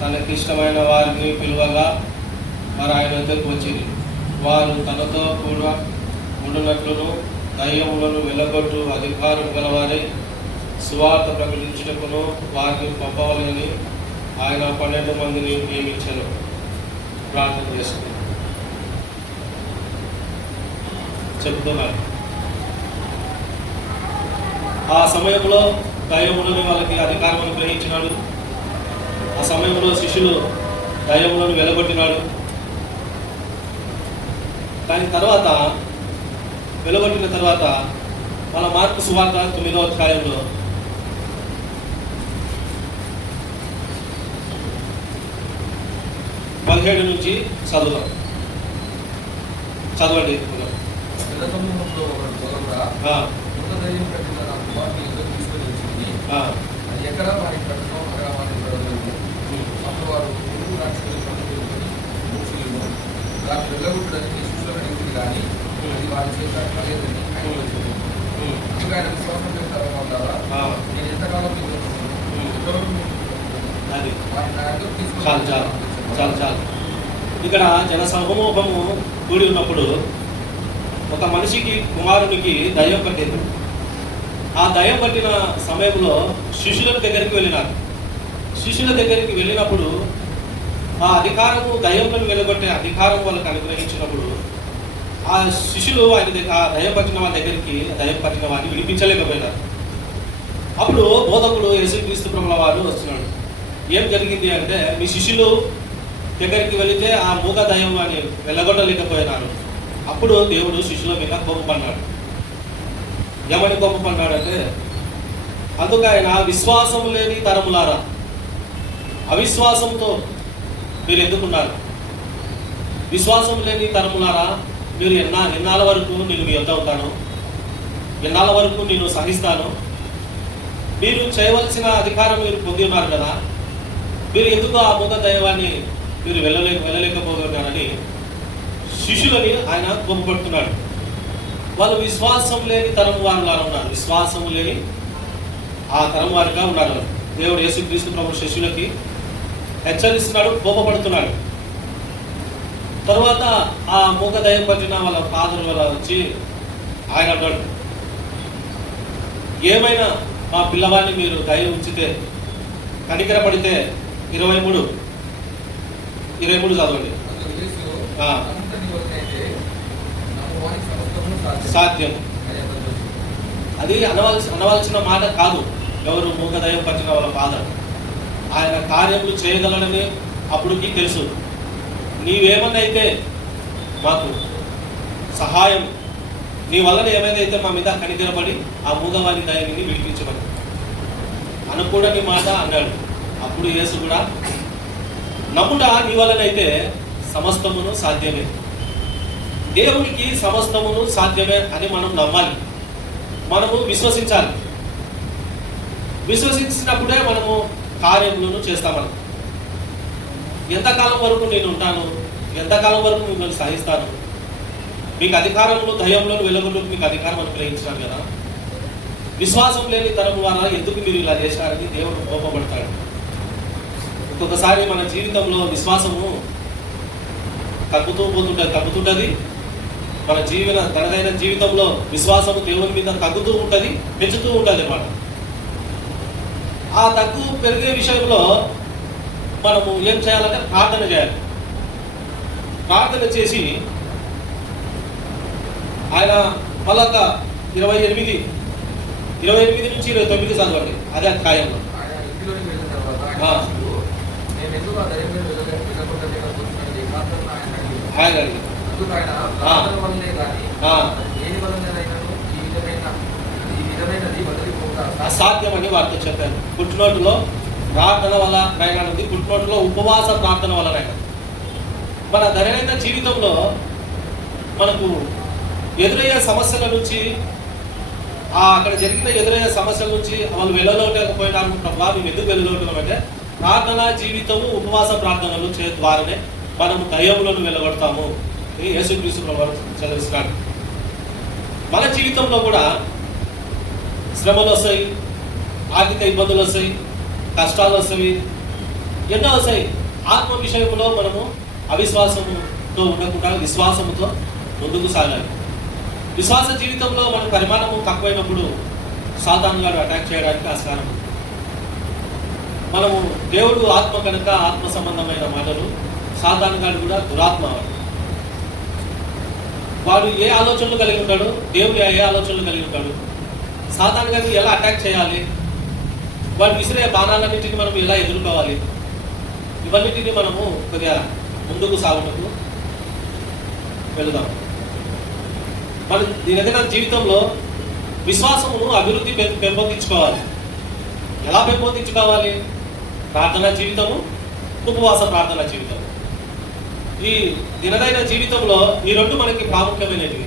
తనకిష్టమైన వారిని పిలువగా మరి ఆయన వద్దకు వచ్చింది. వారు తనతో కూడా ఉండునట్లును దయ్యములను వెళ్ళగొట్టు అధికారం గలవారై సువార్త ప్రకటించుటకును వారిని పంపవాలని ఆయన 12 మందిని నియమించారు. ప్రార్థన చేసుకుని చెప్తున్నారు. ఆ సమయంలో దయ్యములను వాళ్ళకి అధికారం గ్రహించినాడు. ఆ సమయంలో శిష్యులు దయ్యములను వెలగొట్టినాడు. కానీ తర్వాత వెలగొట్టిన తర్వాత వాళ్ళ మార్కు సువార్త 9వ అధ్యాయంలో పదిహేడు నుంచి చదవండి. ఎక్కడ వారికి పెట్టడం అనగా వారిని పెడతారు. అప్పుడు వారు దాన్ని వెళ్ళగొట్టడానికి శిష్యులను అడిగింది, కానీ అది వారి చేత కలగదని ఆయన వచ్చింది. అందుకు ఆయన విశ్వాసం చేస్తారా, నేను ఎంతకాలం చాలు. ఇక్కడ జన సమూహము కూడి ఉన్నప్పుడు ఒక మనిషికి కుమారునికి దయ్యం పట్టింది. ఆ దయ్యం పట్టిన సమయంలో శిష్యుల దగ్గరికి వెళ్ళినారు. శిష్యుల దగ్గరికి వెళ్ళినప్పుడు ఆ అధికారము దయ్యంలను వెలుగొట్టే అధికారం వాళ్ళకి అనుగ్రహించినప్పుడు ఆ శిష్యులు ఆ దయ్యం పట్టిన వాళ్ళ దగ్గరికి దయ్యం పట్టిన వారిని విడిపించలేకపోయినారు. అప్పుడు బోధకుడు యేసుక్రీస్తు ప్రభుల వారు వస్తున్నాడు. ఏం జరిగింది అంటే, మీ శిష్యులు దగ్గరికి వెళితే ఆ మూగ దయ్యం అని వెళ్ళగొట్టలేకపోయినారు. అప్పుడు దేవుడు శిష్యుల మీద కోపపడ్డాడు. ఏమని కోపపడ్డాడంటే, అందుకు ఆయన విశ్వాసం లేని తరములారా, అవిశ్వాసంతో మీరు ఎందుకున్నారు? విశ్వాసం లేని తరములారా, మీరు ఎన్నాళ్ళ వరకు నేను మీ యొద్ద అవుతాను? ఎన్నాళ్ళ వరకు నేను సహిస్తాను? మీరు చేయవలసిన అధికారం మీరు పొంది ఉన్నారు కదా, మీరు ఎందుకు ఆ మూగ దైవాన్ని మీరు వెళ్ళలేకపోతున్నారని శిష్యులని ఆయన కోపపడుతున్నాడు. వాళ్ళు విశ్వాసం లేని తరం వారుగా ఉన్నారు. విశ్వాసం లేని ఆ తరం వారిగా ఉన్నారు. దేవుడు యేసుక్రీస్తు ప్రభు శిష్యులకి హెచ్చరిస్తున్నాడు, కోపపడుతున్నాడు. తర్వాత ఆ మూగ దయ్యం పట్టిన వాళ్ళ ఫాదర్ వల్ల వచ్చి ఆయన అన్నాడు, ఏమైనా మా పిల్లవాడిని మీరు దయ ఉంచితే, కనికరపడితే 23 చదవండి. సాధ్యం. అది అనవలసిన మాట కాదు. ఎవరు మూగ దయ్యం పట్టిన వాళ్ళ ఫాదర్ ఆయన కార్యములు చేయగలడని అప్పటికి తెలుసు. నీవేమన్నైతే మాకు సహాయం, నీ వలన ఏమైనా మా మీద కనికరపడి ఆ మూగవాని దయ్యాన్ని విడిపించమని అనుకూడని మాట అన్నాడు. అప్పుడు యేసు కూడా, నమ్ముట నీ వలనైతే సమస్తమును సాధ్యమే. దేవునికి సమస్తమును సాధ్యమే అని మనం నమ్మాలి, మనము విశ్వసించాలి. విశ్వసించినప్పుడే మనము కార్యములను చేస్తామని. ఎంతకాలం వరకు నేను ఉంటాను, ఎంతకాలం వరకు మిమ్మల్ని సహిస్తాను? మీకు అధికారంలో దయ్యంలో వెలుగులో మీకు అధికారం అనుగ్రహించినాను కదా, విశ్వాసం లేని తరం ద్వారా ఎందుకు మీరు ఇలా చేశారని దేవుడు కోపపడతాడు. ఒక్కొక్కసారి మన జీవితంలో విశ్వాసము తగ్గుతుంటుంది. మన తనదైన జీవితంలో విశ్వాసము దేవుని మీద తగ్గుతూ ఉంటుంది, పెంచుతూ ఉంటుంది అన్నమాట. ఆ తగ్గు పెరిగే విషయంలో మనము ఏం చేయాలంటే ప్రార్థన చేయాలి. ప్రార్థన చేసి ఆయన మళ్ళొక 28 నుంచి 29 చదవండి. అదే అధ్యాయంలో అసాధ్యమని వారితో చెప్పాను. పుట్టినోటులో ప్రార్థన వల్ల నైనాది, పుట్టినోటులో ఉపవాస ప్రార్థన వల్ల నైనా. మన దైనందిన జీవితంలో మనకు ఎదురయ్యే సమస్యల నుంచి, అక్కడ జరిగిన ఎదురయ్యే సమస్యల నుంచి వాళ్ళు వెళ్ళలేకపోయినారు. మేము ఎందుకు వెళ్ళలేకపోతున్నామంటే, ప్రార్థన జీవితము ఉపవాస ప్రార్థనలు ద్వారానే మనము దయ్యములను వెళ్ళగొడతాము అని యేసుక్రీస్తు ప్రభువు చదివిస్తున్నాడు. మన జీవితంలో కూడా శ్రమలు వస్తాయి, ఆర్థిక ఇబ్బందులు వస్తాయి, కష్టాలు వస్తాయి, ఎన్నో వస్తాయి. ఆత్మ విషయంలో మనము అవిశ్వాసముతో ఉండకుండా విశ్వాసముతో ముందుకు సాగాలి. విశ్వాస జీవితంలో మన పరిమాణము తక్కువైనప్పుడు సాతాను గారు అటాక్ చేయడానికి ఆస్కారం ఉంది. మనము దేవుడు ఆత్మ కనుక ఆత్మ సంబంధమైన మాటలు, సాతాను గారు కూడా దురాత్మ. వాడు ఏ ఆలోచనలు కలిగి ఉంటాడు, దేవుడు ఏ ఆలోచనలు కలిగి ఉంటాడు, సాతాను గారిని ఎలా అటాక్ చేయాలి, వాడు విసిరే బాణాలన్నింటినీ మనం ఎలా ఎదుర్కోవాలి, ఇవన్నిటిని మనము కొద్దిగా ముందుకు సాగుటకు వెళుదాం. మన దినదిన జీవితంలో విశ్వాసమును అభివృద్ధి పెంపొందించుకోవాలి. ఎలా పెంపొందించుకోవాలి? ప్రార్థనా జీవితము, ఉపవాస ప్రార్థనా జీవితం. ఈ దినదైన జీవితంలో ఈ రెండు మనకి ప్రాముఖ్యమైనవి.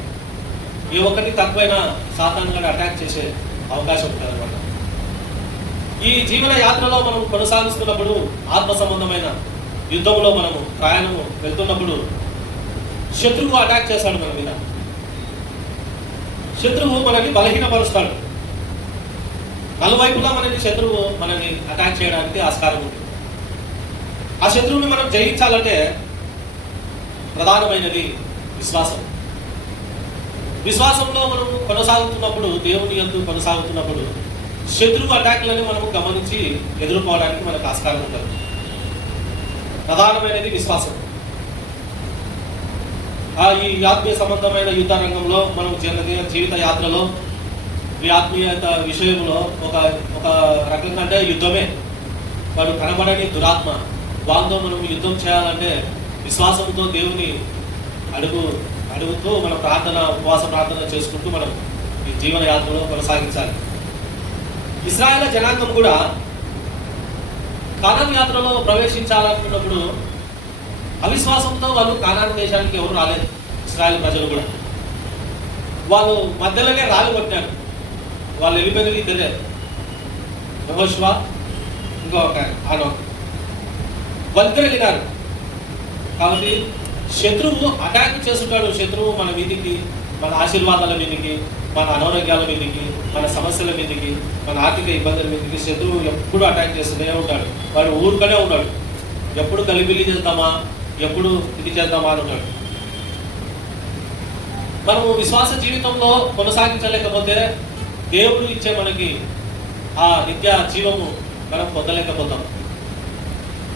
ఏ ఒక్కటి తక్కువైనా సాతాను గారు అటాక్ చేసే అవకాశం ఉంటుంది అన్నమాట. ఈ జీవన యాత్రలో మనం కొనసాగిస్తున్నప్పుడు, ఆత్మ సంబంధమైన యుద్ధంలో మనము ప్రయాణము వెళ్తున్నప్పుడు శత్రువు అటాక్ చేస్తాడు మన మీద. శత్రువు మనల్ని బలహీనపరుస్తాడు. నలువైపులా శత్రువు మనల్ని అటాక్ చేయడానికి ఆస్కారం ఉంది. ఆ శత్రువుని మనం జయించాలంటే ప్రధానమైనది విశ్వాసం. విశ్వాసంలో మనం కొనసాగుతున్నప్పుడు, దేవుని యందు కొనసాగుతున్నప్పుడు శత్రువు అటాక్లను మనము గమనించి ఎదుర్కోవడానికి మనకు ఆస్కారం ఉంటుంది. ప్రధానమైనది విశ్వాసం. ఈ ఆత్మీయ సంబంధమైన యుద్ధ రంగంలో మనం జీవిత యాత్రలో ఈ ఆత్మీయత విషయంలో ఒక రకంగా అంటే యుద్ధమే. వాడు కనబడని దురాత్మ. వాళ్ళతో మనం యుద్ధం చేయాలంటే విశ్వాసంతో దేవుని అడుగుతూ మన ప్రార్థన, ఉపవాస ప్రార్థన చేసుకుంటూ మనం ఈ జీవన యాత్రలో కొనసాగించాలి. ఇశ్రాయేలు జనాంగం కూడా కానాను యాత్రలో ప్రవేశించాలనుకున్నప్పుడు అవిశ్వాసంతో వాళ్ళు కానాను దేశానికి ఎవరు రాలేదు. ఇశ్రాయేలు ప్రజలు కూడా వాళ్ళు మధ్యలోనే రాళ్ళు కొట్టారు. వాళ్ళు వెళ్ళిపోయినది ఇద్దరే, యెహోషువ ఇంకో ఒక వాళ్ళిద్దరు వెళ్ళినారు. కాబట్టి శత్రువు అటాక్ చేస్తుంటాడు. శత్రువు మన మీదికి, మన ఆశీర్వాదాల మీదికి, మన అనారోగ్యాల మీదికి, మన సమస్యల మీదికి, మన ఆర్థిక ఇబ్బందుల మీదికి శత్రువు ఎప్పుడు అటాక్ చేస్తూనే ఉంటాడు. వాడు ఊరుకనే ఉన్నాడు. ఎప్పుడు కలిపిల్లి చేద్దామా, ఎప్పుడు ఇది చేద్దామా అని ఉంటాడు. మనము విశ్వాస జీవితంలో కొనసాగించలేకపోతే దేవుడు ఇచ్చే మనకి ఆ నిత్య జీవము మనం పొందలేకపోతాం.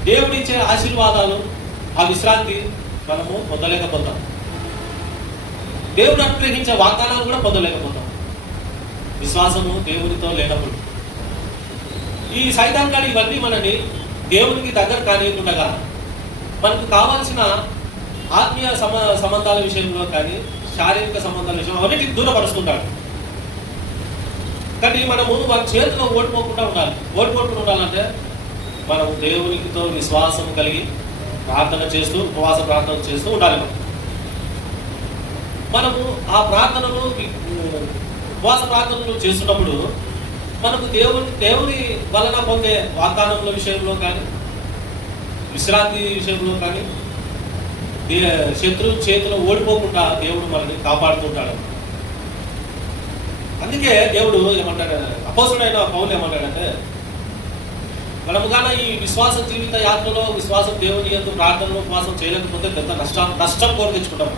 దేవుడు ఇచ్చే ఆశీర్వాదాలు, ఆ విశ్రాంతి మనము పొందలేకపోతాం. దేవుడు అనుగ్రహించే వాగ్దానాలు కూడా పొందలేకపోతాం విశ్వాసము దేవునితో లేనప్పుడు. ఈ సైతాన్ గాడు ఇవన్నీ మనని దేవునికి దగ్గర కానియకుండా మనకు కావాల్సిన ఆత్మీయ సంబంధాల విషయంలో కానీ, శారీరక సంబంధాల విషయంలో అన్నిటిని దూరపరుస్తుంటాడు. కానీ మనము వారి చేతిలో ఓడిపోకుండా ఉండాలంటే మనం దేవునితో విశ్వాసం కలిగి ప్రార్థన చేస్తూ, ఉపవాస ప్రార్థన చేస్తూ ఉండాలి. మనము ఆ ప్రార్థనలు, ఉపవాస ప్రార్థనలు చేస్తున్నప్పుడు మనకు దేవుని వలన పొందే వాగ్దానముల విషయంలో కానీ, విశ్రాంతి విషయంలో కానీ శత్రువు చేతిలో ఓడిపోకుండా దేవుడు మనల్ని కాపాడుతుంటాడు. అందుకే దేవుడు ఏమంటాడు, అపోస్తుడైన పౌలు ఏమంటాడంటే, మనము కానీ ఈ విశ్వాస జీవిత యాత్రలో విశ్వాసం దేవుని యందు ప్రార్థనలు, ఉపవాసం చేయలేకపోతే పెద్ద నష్టం కోరు తెచ్చుకుంటాం.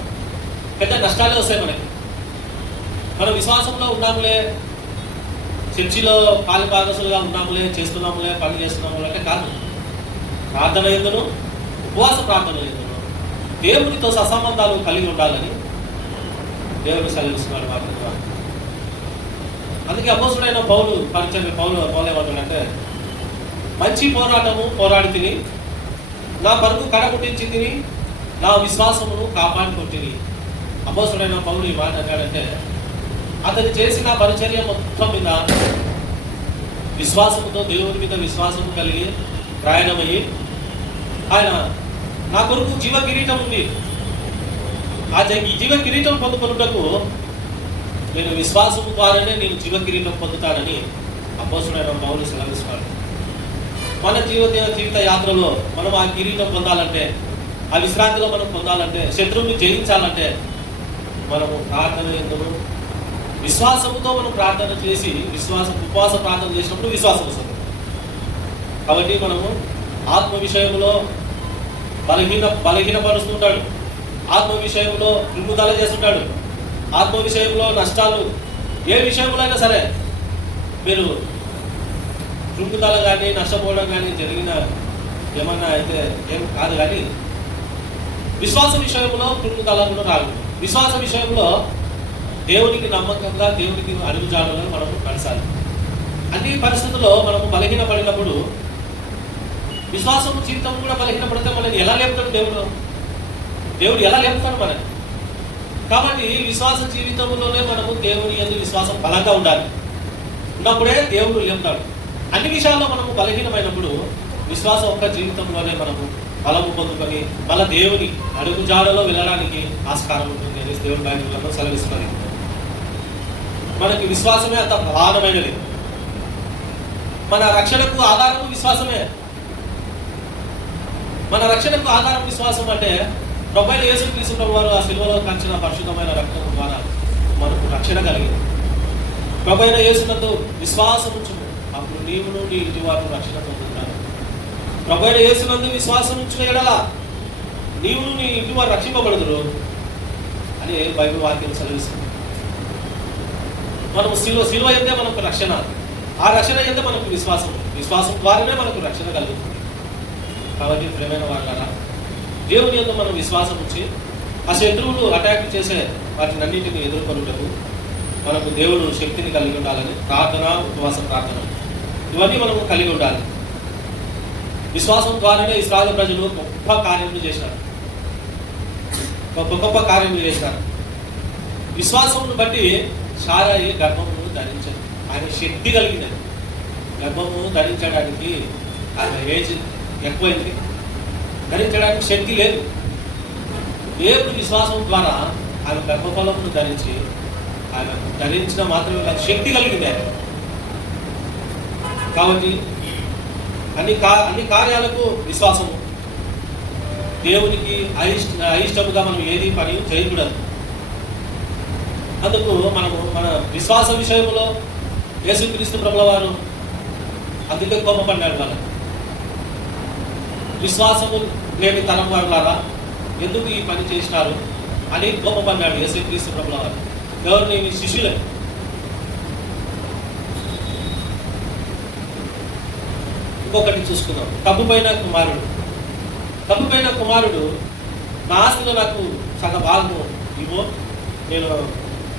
పెద్ద నష్టాలే వస్తాయి మనకి. మనం విశ్వాసంలో ఉన్నాములే, చర్చిలో పాలుభాగసులుగా ఉన్నాములే, చేస్తున్నాములే, పనులు చేస్తున్నాములే అంటే కాదు. ప్రార్థన ఎందును, ఉపవాస ప్రార్థన ఎందును దేవునితో సత్సంబంధాలు కలిగి ఉండాలని దేవుడు సెలవిస్తున్నాడు వాటి ద్వారా. అందుకే అపోస్తుడైన పౌలు ఏమంటాడంటే, మంచి పోరాటము పోరాడి తిని, నా పరుగు కడముట్టించి తిని, నా విశ్వాసమును కాపాడుకుంటుని. అపోస్తుడైన పౌలు ఈ మాట అన్నాడంటే, అతను చేసిన పరిచర్య మొత్తం మీద విశ్వాసముతో, దేవుని మీద విశ్వాసము కలిగి ప్రయాణమయ్యి, ఆయన నా కొరకు జీవ కిరీటం ఉంది, ఈ జీవ కిరీటం పొందుకొనుటకు నేను విశ్వాసము ద్వారానే నేను జీవ కిరీటం పొందుతానని అపోస్తుడైన పౌలు సెలవిస్తున్నాడు. మన జీవిత యాత్రలో మనం ఆ కిరీటం పొందాలంటే, ఆ విశ్రాంతిలో మనం పొందాలంటే, శత్రువుని జయించాలంటే మనము ప్రార్థన ఎందుకు విశ్వాసముతో మనం ప్రార్థన చేసి, ఉపవాస ప్రార్థన చేసినప్పుడు విశ్వాసం వస్తుంది. కాబట్టి మనము ఆత్మ విషయంలో బలహీనపరుస్తుంటాడు, ఆత్మ విషయంలో కృంగుదల చేస్తుంటాడు, ఆత్మ విషయంలో నష్టాలు, ఏ విషయంలో అయినా సరే మీరు కృంగుదల కానీ నష్టపోవడం కానీ జరిగిన ఏమన్నా అయితే ఏం కాదు. కానీ విశ్వాస విషయంలో కృంగుదలను రాదు. విశ్వాస విషయంలో దేవునికి నమ్మకంగా, దేవునికి అడుగుజాడలో మనము నడచాలి. అన్ని పరిస్థితుల్లో మనము బలహీనపడినప్పుడు, విశ్వాసము జీవితం కూడా బలహీనపడితే మనల్ని ఎలా లేపుతాడు దేవుడు ఎలా లేపుతాడు మనని? కాబట్టి విశ్వాస జీవితంలోనే మనము దేవుని యందు విశ్వాసం బలంగా ఉండాలి. ఉన్నప్పుడే దేవుడు లేపుతాడు. అన్ని విషయాల్లో మనము బలహీనమైనప్పుడు విశ్వాసం ఒక్క జీవితంలోనే మనము బలము పొందుకొని మళ్ళా దేవుని అడుగుజాడలో వెళ్ళడానికి ఆస్కారం ఉంటుంది అని దేవుని బైబిల్లో సెలవిస్తున్నది. మనకి విశ్వాసమే అంత ప్రధానమైనది. మన రక్షణకు ఆధారము విశ్వాసమే. మన రక్షణకు ఆధారం విశ్వాసం అంటే ప్రభువైన యేసుక్రీస్తు ప్రభువారు ఆ శిలువలో కాంచిన పరిశుద్ధమైన రక్తం ద్వారా మనకు రక్షణ కలిగింది. ప్రభువైన యేసునందు విశ్వాసం ఉంచును, అప్పుడు నీవును నీ ఇంటి వారు రక్షణ పొందుతారు. ప్రభువైన యేసునందు విశ్వాసం ఉంచిన ఎడల నీవును నీ ఇంటి వారు రక్షింపబడుదురు అని బైబిల్ వాక్యం సెలవిస్తుంది. మనము శిలువ అయితే మనకు రక్షణ, ఆ రక్షణ అయితే మనకు విశ్వాసం ద్వారానే మనకు రక్షణ కలుగుతుంది. కాబట్టి ప్రియమైన వాళ్ళారా, దేవుని యందు మనం విశ్వాసం ఉంచి ఆ శత్రువులు అటాక్ చేసే వాటిని అన్నింటినీ ఎదుర్కొనుటకు మనకు దేవుడు శక్తిని కలిగి ఉండాలని ప్రార్థన, ఉపవాస ప్రార్థన ఇవన్నీ మనము కలిగి ఉండాలి. విశ్వాసం ద్వారానే ఇశ్రాయేలు ప్రజలు గొప్ప కార్యములు చేశారు. విశ్వాసమును బట్టి శారాయి గర్భమును ధరించాడు. ఆయన శక్తి కలిగిందని. గర్భము ధరించడానికి ఆయన ఏజ్ ఎక్కువైంది, ధరించడానికి శక్తి లేదు. దేవుని విశ్వాసం ద్వారా ఆయన గర్భఫలమును ధరించి ఆయన ధరించిన మాత్రమే శక్తి కలిగింది ఆయన. కాబట్టి అన్ని కార్యాలకు విశ్వాసము. దేవునికి అయిష్టముగా మనం ఏది పని చేయకూడదు. అందుకు మనము మన విశ్వాస విషయంలో యేసుక్రీస్తు ప్రభుల వారు అందుకే కోపపడ్డాడు. వాళ్ళని విశ్వాసము లేని తరం వారులారా ఎందుకు ఈ పని చేసినారు అని కోపపడ్డాడు యేసుక్రీస్తు ప్రభుల వారు. ఎవరిని? శిష్యులే. ఇంకొకటి చూసుకుందాం. తప్పుపైన కుమారుడు నా ఆస్తిలో నాకు సగ భాగము ఇవ్వు, నేను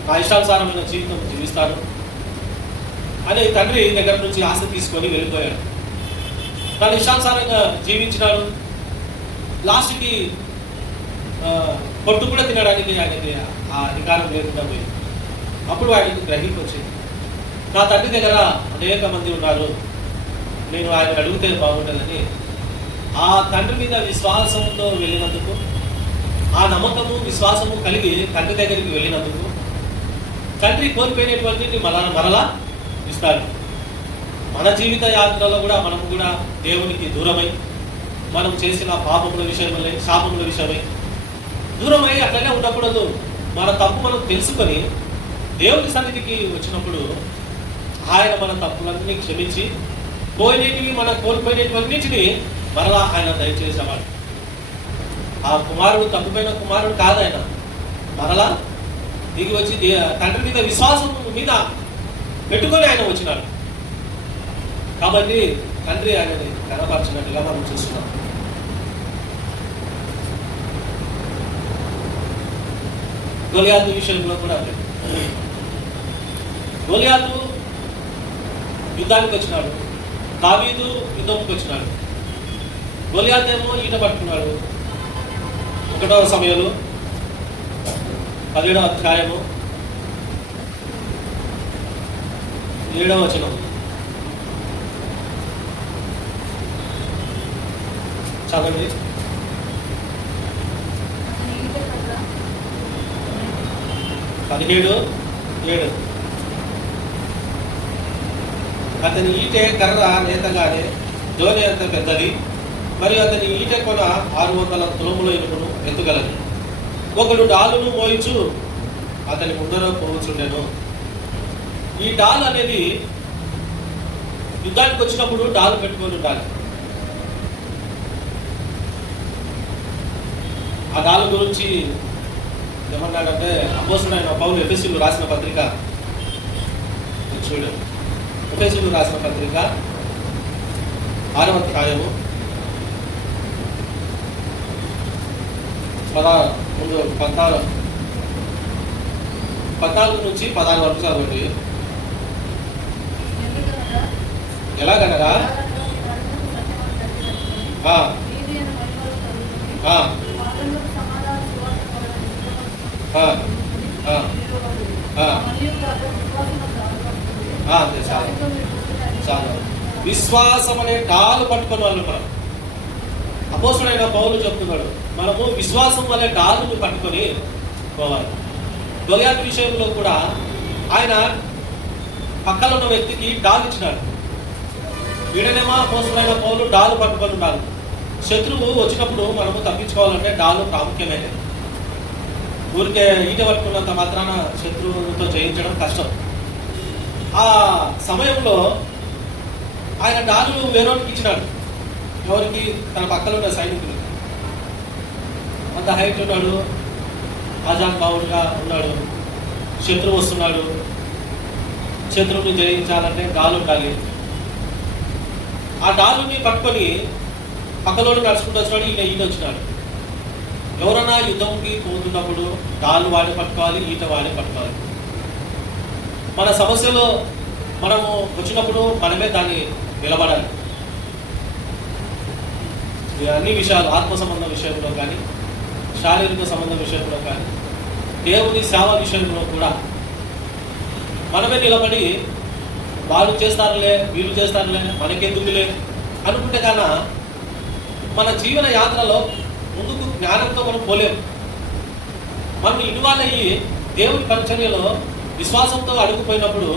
నా ఇష్టానుసారమైన జీవితం జీవిస్తాను అని తండ్రి దగ్గర నుంచి ఆస్తి తీసుకొని వెళ్ళిపోయాడు. తన ఇష్టానుసారంగా జీవించినాడు. లాస్ట్కి పొట్టు కూడా తినడానికి ఆయనకి ఆ అధికారం లేకుండా పోయింది. అప్పుడు ఆయనకి గ్రహింపు వచ్చింది, నా తండ్రి దగ్గర అనేక మంది ఉన్నారు, నేను ఆయన అడిగితే బాగుంటుందని. ఆ తండ్రి మీద విశ్వాసంతో వెళ్ళినందుకు, ఆ నమ్మకము విశ్వాసము కలిగి తండ్రి దగ్గరికి వెళ్ళినందుకు తండ్రి కోల్పోయినటువంటి మరలా ఇస్తాడు. మన జీవిత యాత్రలో కూడా మనము కూడా దేవునికి దూరమై, మనం చేసిన పాపముల విషయమై, శాపముల విషయమై దూరమై అట్లనే ఉండకూడదు. మన తప్పు మనం తెలుసుకొని దేవుని సన్నిధికి వచ్చినప్పుడు ఆయన మన తప్పులన్నీ క్షమించి పోయినటివి, మన కోల్పోయినటువంటిని మరలా ఆయన దయచేసేవాడు. ఆ కుమారుడు తప్పుపోయిన కుమారుడు కాదు ఆయన, మరలా దిగి వచ్చి తండ్రి మీద విశ్వాసం మీద పెట్టుకొని ఆయన వచ్చినాడు. కాబట్టి తండ్రి ఆయనని కనపరిచినట్టుగా మనం చూస్తున్నాం. గొలియాతు విషయంలో కూడా గొలియాతు యుద్ధానికి వచ్చినాడు, దావీదు యుద్ధంకి వచ్చినాడు. గొలియాతు ఏమో ఈట పట్టుకున్నాడు. 1వ సమయంలో 17వ అధ్యాయము 7వ వచనం చదవండి. పదిహేడు 7. అతని ఈటె కర్ర నేతగానే ధోని అంత పెద్దది, మరియు అతని ఈటె కొన 600 తులముల ఇనుమును ఎత్తుగలదు. ఒకడు డాలును మోయించు అతని ముందర పోవచ్చుండెను. ఈ డాల్ అనేది యుద్ధానికి వచ్చినప్పుడు డాలు పెట్టుకొని ఉండాలి. ఆ డాలు గురించి ఏమన్నాడంటే, అపోస్తలుడైన పౌలు ఎఫెసీయులకు రాసిన పత్రిక చూడు, ఎఫెసీయులకు రాసిన పత్రిక 6వ అధ్యాయము 14 నుంచి 16 వరకు చదవండి. ఎలాగనగా అంతే చాలు చాలు. విశ్వాసం అనే డాలు పట్టుకుని వాళ్ళు మనం, అపోస్తలుడైన పౌలు చెప్తున్నాడు, మనము విశ్వాసం అనే డాలును పట్టుకొని పోవాలి. గొలియాతు విషయంలో కూడా ఆయన పక్కన ఉన్న వ్యక్తికి డాలు ఇచ్చినాడు. వీడనేమో అపోస్తలుడైన పౌలు డాలు పట్టుకొని ఉండాలి. శత్రువు వచ్చినప్పుడు మనము తప్పించుకోవాలంటే డాలు ప్రాముఖ్యమైనది. ఊరికే ఈట పట్టుకున్నంత మాత్రాన శత్రువుతో జయించడం కష్టం. ఆ సమయంలో ఆయన డాలు వేరొకరికి ఇచ్చినాడు. ఎవరికి? తన పక్కన ఉన్న సైనికులు. అంత హైట్ ఉన్నాడు, ఆజాన్ బావుడుగా ఉన్నాడు. శత్రువు వస్తున్నాడు, శత్రువుని జయించాలంటే డాలు ఉండాలి. ఆ డాలుని పట్టుకొని పక్కలోని నడుచుకుంటూ వచ్చినాడు. ఈయన వచ్చినాడు. ఎవరన్నా యుద్ధంకి పోతున్నప్పుడు డాలు వాడి పట్టుకోవాలి, ఈట వాడి పట్టుకోవాలి. మన సమస్యలో మనము వచ్చినప్పుడు మనమే దాన్ని నిలబడాలి. అన్ని విషయాలు, ఆత్మ సంబంధ విషయంలో కానీ, శారీరక సంబంధ విషయంలో కానీ, దేవుని సేవ విషయంలో కూడా మనమే నిలబడి వాళ్ళు చేస్తారులే, వీళ్ళు చేస్తారులే, మనకెందుకులే అనుకుంటే కన్నా మన జీవన యాత్రలో ముందుకు జ్ఞానంతో మనం పోలేము. మనం ఇన్వాల్వ్ అయ్యి దేవుని పరిచర్యలో విశ్వాసంతో అడుగుపోయినప్పుడు,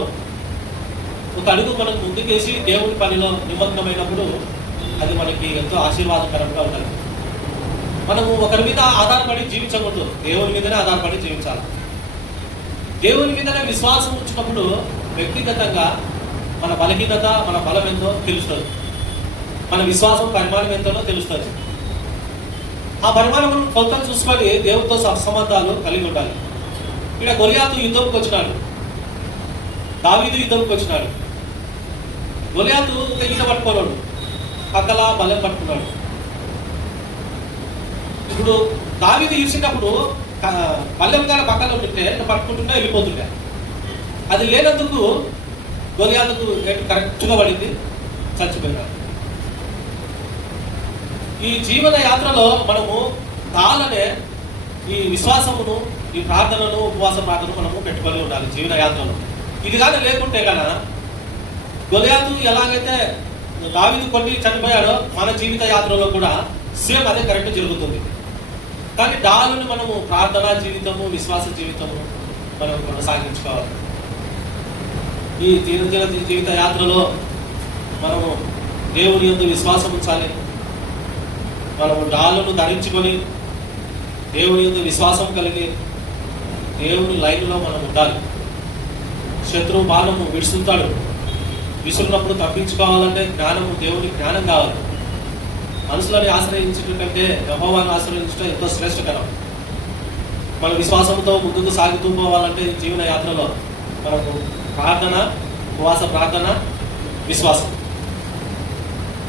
ఒక అడుగు మనం ముందుకేసి దేవుని పనిలో నిమగ్నమైనప్పుడు అది మనకి ఎంతో ఆశీర్వాదకరంగా ఉండాలి. మనము ఒకరి మీద ఆధారపడి జీవించకూడదు, దేవుని మీదనే ఆధారపడి జీవించాలి. దేవుని మీదనే విశ్వాసం ఉంచినప్పుడు వ్యక్తిగతంగా మన బలహీనత, మన బలం ఎంతో తెలుస్తుంది. మన విశ్వాసం పరిమాణం ఎంతనో తెలుస్తుంది. ఆ పరిమాణం కొలతలు చూసుకొని దేవుడితో సంబంధాలు కలిగి ఉండాలి. ఇక్కడ గొలియాతు యుద్ధంకి వచ్చినాడు, దావీదు యుద్ధంకి వచ్చినాడు. గొలియాతు ఒక ఈట పట్టుకున్నాడు, పక్కల బలం పట్టుకున్నాడు. ఇప్పుడు దావీదు ఈడ్చినప్పుడు బల్యం గారి పక్కన ఉంటే పట్టుకుంటుంటే వెళ్ళిపోతుంటే, అది లేనందుకు గొలియాతుకు కరెక్ట్గా పడింది, చచ్చిపోయినాడు. ఈ జీవన యాత్రలో మనము తాళనే ఈ విశ్వాసమును, ఈ ప్రార్థనను, ఉపవాస ప్రార్థనను మనము పెట్టుకొని ఉండాలి జీవన యాత్రలో. ఇది కానీ లేకుంటే కన్నా గొలియాతు ఎలాగైతే దావీదు కొన్ని చనిపోయాడో మన జీవిత యాత్రలో కూడా సేమ్ అదే కరెక్ట్ జరుగుతుంది. కానీ డాలుని మనము ప్రార్థనా జీవితము, విశ్వాస జీవితము మనం కొనసాగించుకోవాలి. ఈ జీవిత యాత్రలో మనము దేవుని యందు విశ్వాసం ఉంచాలి. మనము డాలును ధరించుకొని దేవుని యందు విశ్వాసం కలిగి దేవుని లైన్లో మనం ఉండాలి. శత్రువు బాణము విడుస్తుంటాడు, విసురున్నప్పుడు తప్పించుకోవాలంటే జ్ఞానము, దేవుని జ్ఞానం కావాలి. మనుషులని ఆశ్రయించడం కంటే యెహోవాను ఆశ్రయించడం ఎంతో శ్రేష్టకరం. మన విశ్వాసంతో ముందుకు సాగుతూ పోవాలంటే జీవన యాత్రలో మనకు ప్రార్థన, ఉపవాస ప్రార్థన, విశ్వాసం,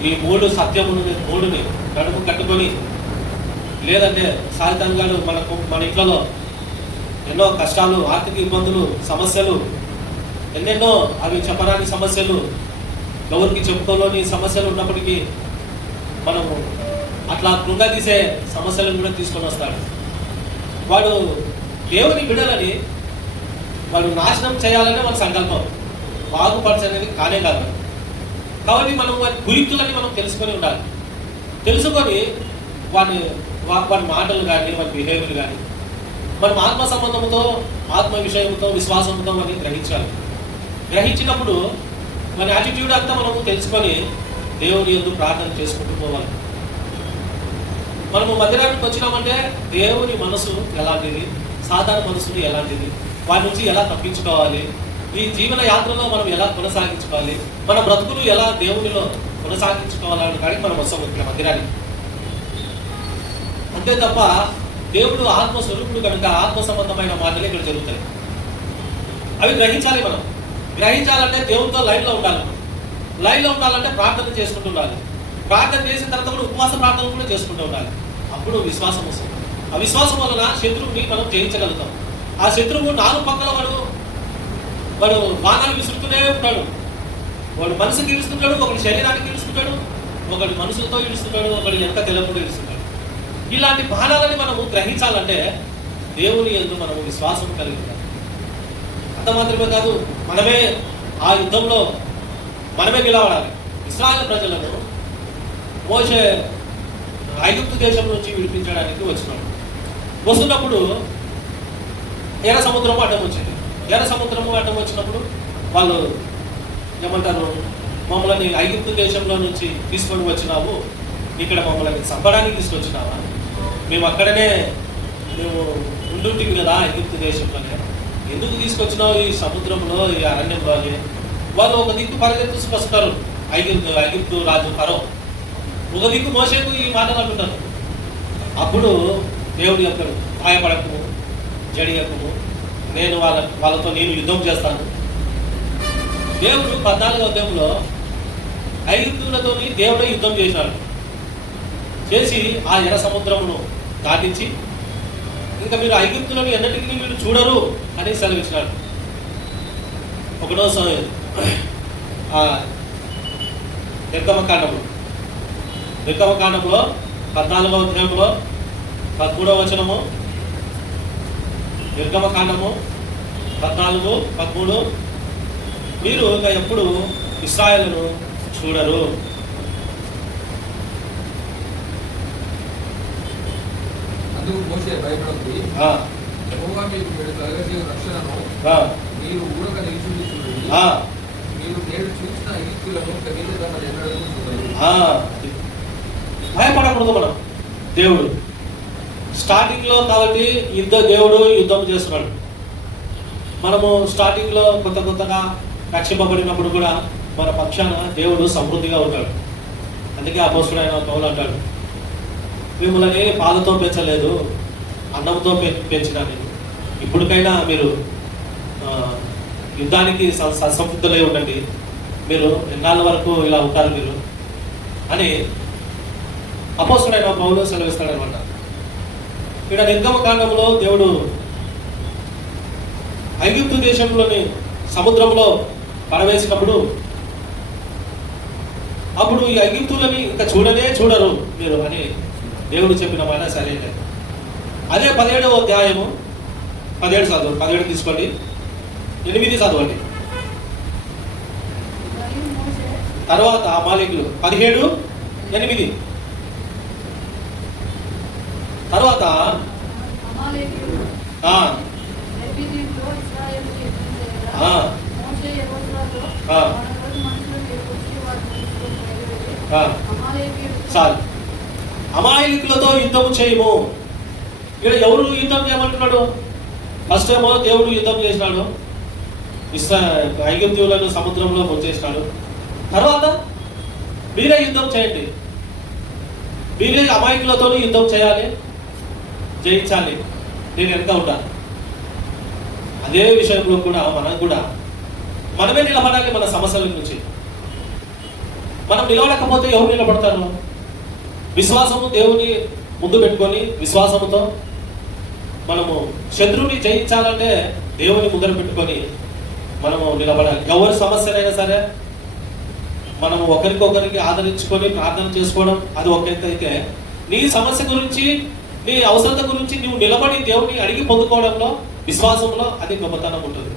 ఈ మూడు మూడుని నడుము కట్టుకొని, లేదంటే సాయితంగా మన ఇంట్లో ఎన్నో కష్టాలు, ఆర్థిక ఇబ్బందులు, సమస్యలు ఎన్నెన్నో, అవి చెప్పరాని సమస్యలు, ఎవరికి చెప్పుకోలేని సమస్యలు ఉన్నప్పటికీ మనము అట్లా కృంగదీసే సమస్యలను కూడా తీసుకొని వస్తాడు. వాడు దేవుని బిడ్డలని వాడు నాశనం చేయాలనే మన సంకల్పం, బాగుపరచనేది కానే కాదు. కాబట్టి మనం వారి గురితులని మనం తెలుసుకొని ఉండాలి. తెలుసుకొని వాడి మాటలు కానీ, వాడి బిహేవియర్ కానీ మనం ఆత్మ సంబంధంతో, ఆత్మ విషయంతో, విశ్వాసంతో అని గ్రహించాలి. గ్రహించినప్పుడు మన యాటిట్యూడ్ అంతా మనము తెలుసుకొని దేవుని యందు ప్రార్థన చేసుకుంటూ పోవాలి. మనము మందిరానికి వచ్చినామంటే దేవుని మనసు ఎలాంటిది, సాధారణ మనసుని ఎలాంటిది, వాటి నుంచి ఎలా తప్పించుకోవాలి, ఈ జీవన యాత్రలో మనం ఎలా కొనసాగించుకోవాలి, మన బ్రతుకులు ఎలా దేవునిలో కొనసాగించుకోవాలని కానీ మనం వస్తాం ఇక్కడ మందిరానికి. అంతే తప్ప దేవుడు ఆత్మస్వరూపుడు కనుక ఆత్మ సంబంధమైన మాటలు ఇక్కడ జరుగుతాయి. అవి గ్రహించాలి. మనం గ్రహించాలంటే దేవునితో లైన్లో ఉండాలి. లైన్లో ఉండాలంటే ప్రార్థన చేసుకుంటూ ఉండాలి. ప్రార్థన చేసిన తర్వాత కూడా ఉపవాస ప్రార్థన కూడా చేసుకుంటూ ఉండాలి. అప్పుడు విశ్వాసం వస్తుంది. ఆ విశ్వాసం వలన శత్రువుని మనం జయించగలుగుతాం. ఆ శత్రువు నాలుగు పక్కల వాడు బాణాలు విసురుతూనే ఉంటాడు. వాడు మనసుకి ఇడుస్తుంటాడు, ఒకటి శరీరానికి ఇడుస్తుంటాడు, ఒకటి మనసులతో ఇడుస్తుంటాడు, ఒకటి ఎంత తెలకుండా ఇడుస్తుంటాడు. ఇలాంటి బాణాలని మనము గ్రహించాలంటే దేవుని యందు మనము విశ్వాసం కలిగి ఉండాలి. అంత మాత్రమే కాదు, మనమే ఆ యుద్ధంలో మనమే నిలబడాలి. ఇశ్రాయేలు ప్రజలను మోషే ఐగుప్తు దేశం నుంచి విడిపించడానికి వస్తున్నప్పుడు ఎర్ర సముద్రము అడ్డం వచ్చింది. ఎర్ర సముద్రము అడ్డం వచ్చినప్పుడు వాళ్ళు ఏమంటారు, మమ్మల్ని ఐగుప్తు దేశంలో నుంచి తీసుకొని వచ్చినావు, ఇక్కడ మమ్మల్ని చంపడానికి తీసుకొచ్చినావా? మేము అక్కడనే ఉండుంటివి కదా ఐగుప్తు దేశంలోనే, ఎందుకు తీసుకొచ్చినావు ఈ సముద్రంలో, ఈ అరణ్యంలోనే? వాళ్ళు ఒక దిక్కు పరిగెత్తుకొస్తారు ఐగుప్తు రాజు ఫరో, ఒక దిక్కు మోషేకు ఈ మాటలు అంటున్నారు. అప్పుడు దేవుడు చెప్తాడు, భయపడకు, జడియకు, నేను వాళ్ళతో నేను యుద్ధం చేస్తాను. దేవుడు 14వ అధ్యాయంలో ఐగుప్తులతో దేవుడే యుద్ధం చేశాడు. చేసి ఆ ఎర్ర సముద్రమును దాటించి ఇంకా మీరు ఐగుప్తులను ఎన్నటికీ మీరు చూడరు అని సెలవిచ్చినాడు. ఒకటో నిర్గమకాండంలో 14వ అధ్యాయంలో 13వ వచనము, నిర్గమకాండము 14, 13, మీరు ఇంకా ఎప్పుడు ఇశ్రాయేలును చూడరు. అందుకు మోషే భయపడదు, యెహోవా మీకు కలుగజేయు రక్షణను మీరు ఊరక నిలిచి చూడండి. మీరు నేడు చూసిన ఐగుప్తులను కనీసం మరి ఎన్నడూ చూడరు. భయపడకూడదు. మనం దేవుడు స్టార్టింగ్ లో కాబట్టి దేవుడు యుద్ధం చేస్తున్నాడు. మనము స్టార్టింగ్ లో కొత్తగా రక్షింపబడినప్పుడు కూడా మన పక్షాన దేవుడు సమృద్ధిగా ఉంటాడు. అందుకే అపోస్తుడైన పౌలు అంటాడు, మిమ్మల్ని పాలతో పెంచలేదు, అన్నంతో పెంచినా నేను. ఇప్పటికైనా మీరు యుద్ధానికి సంసిద్ధులై ఉండండి, మీరు ఎన్నాళ్ళ వరకు ఇలా ఉంటారు మీరు అని అపోస్తుడైన పౌలు సెలవిస్తాడనమాట. ఇక్కడ నిర్గమకాండంలో దేవుడు ఐగుప్తు దేశంలోని సముద్రంలో పడవేసినప్పుడు అప్పుడు ఈ ఐగుప్తులని ఇంకా చూడరు మీరు అని దేవుడు చెప్పిన మాట సరైనది. అదే 17వ అధ్యాయము 17 చదవండి, 17 తీసుకోండి, 8 చదవండి. తర్వాత అమాలేకులు 17:8. తర్వాత చాలు, అమాయకులతో యుద్ధము చేయము. ఇక్కడ ఎవరు యుద్ధం చేయమంటున్నాడు? ఫస్ట్ ఏమో దేవుడు యుద్ధం చేసినాడు, ఐగుప్తీయులను సముద్రంలో ముంచేసినాడు. తర్వాత మీరే యుద్ధం చేయండి, మీరే అమాయకులతో యుద్ధం చేయాలి, జయించాలి, నేను వెనక ఉంటాను. అదే విషయంలో కూడా మనం కూడా మనమే నిలబడాలి. మన సమస్యల నుంచి మనం నిలబడకపోతే ఎవరు నిలబడతారు? విశ్వాసము దేవుని ముందు పెట్టుకొని విశ్వాసముతో మనము శత్రువుని జయించాలంటే దేవుని ముందర పెట్టుకొని మనము నిలబడాలి. ఎవరి సమస్యలైనా సరే మనము ఒకరికొకరికి ఆదరించుకొని ప్రార్థన చేసుకోవడం అది ఒక ఎత్తు అయితే, నీ సమస్య గురించి నీ అవసరత గురించి నువ్వు నిలబడి దేవుని అడిగి పొందుకోవడంలో విశ్వాసంలో అది గొప్పతనం ఉంటుంది.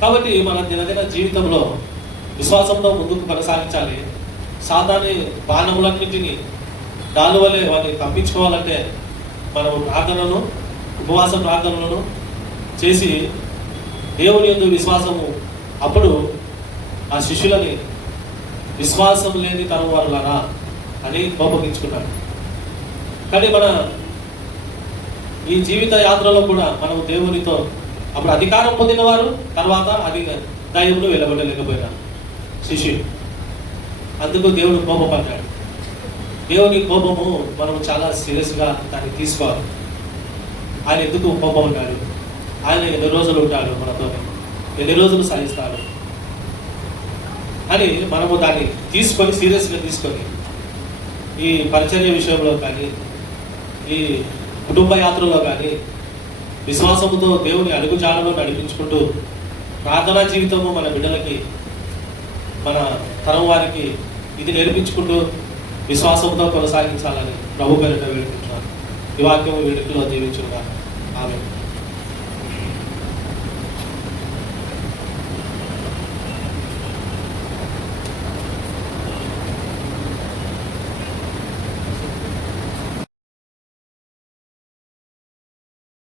కాబట్టి మన దినదిన జీవితంలో విశ్వాసంతో ముందుకు కొనసాగించాలి. సాతాని బాణములన్నింటినీ దానివల్లే వాటిని తప్పించుకోవాలంటే మనము ప్రార్థనను, ఉపవాస ప్రార్థనలను చేసి దేవుని యందు విశ్వాసము, అప్పుడు ఆ శిష్యులని విశ్వాసం లేని తరం వారులారా అని కోపగించుకున్నాడు. కానీ మన ఈ జీవిత యాత్రలో కూడా మనం దేవునితో అప్పుడు అధికారం పొందిన వారు, తర్వాత అది దైవంలో వెళ్ళబడలేకపోయినారు శిష్యుడు. అందుకు దేవుడు కోపపడ్డాడు. దేవుని కోపము మనం చాలా సీరియస్గా దాన్ని తీసుకోవాలి. ఆయన ఎందుకు పంపబడ్డాడు, ఆయన ఎన్ని రోజులు ఉంటాడు మనతో, ఎన్ని రోజులు సహిస్తాడు అని మనము దాన్ని తీసుకొని సీరియస్గా తీసుకొని ఈ పరిచర్య విషయంలో కానీ, ఈ కుటుంబ యాత్రలో కానీ విశ్వాసముతో దేవుని అడుగుజాడలో నడిపించుకుంటూ ప్రార్థనా జీవితము మన బిడ్డలకి, మన తరం వారికి ఇది నేర్పించుకుంటూ విశ్వాసంతో కొనసాగించాలని ప్రభు పేరిట వేడుకుంటున్నాను. ఈ వాక్యం వేడుకలో దీవించుగా. ఆమేన్.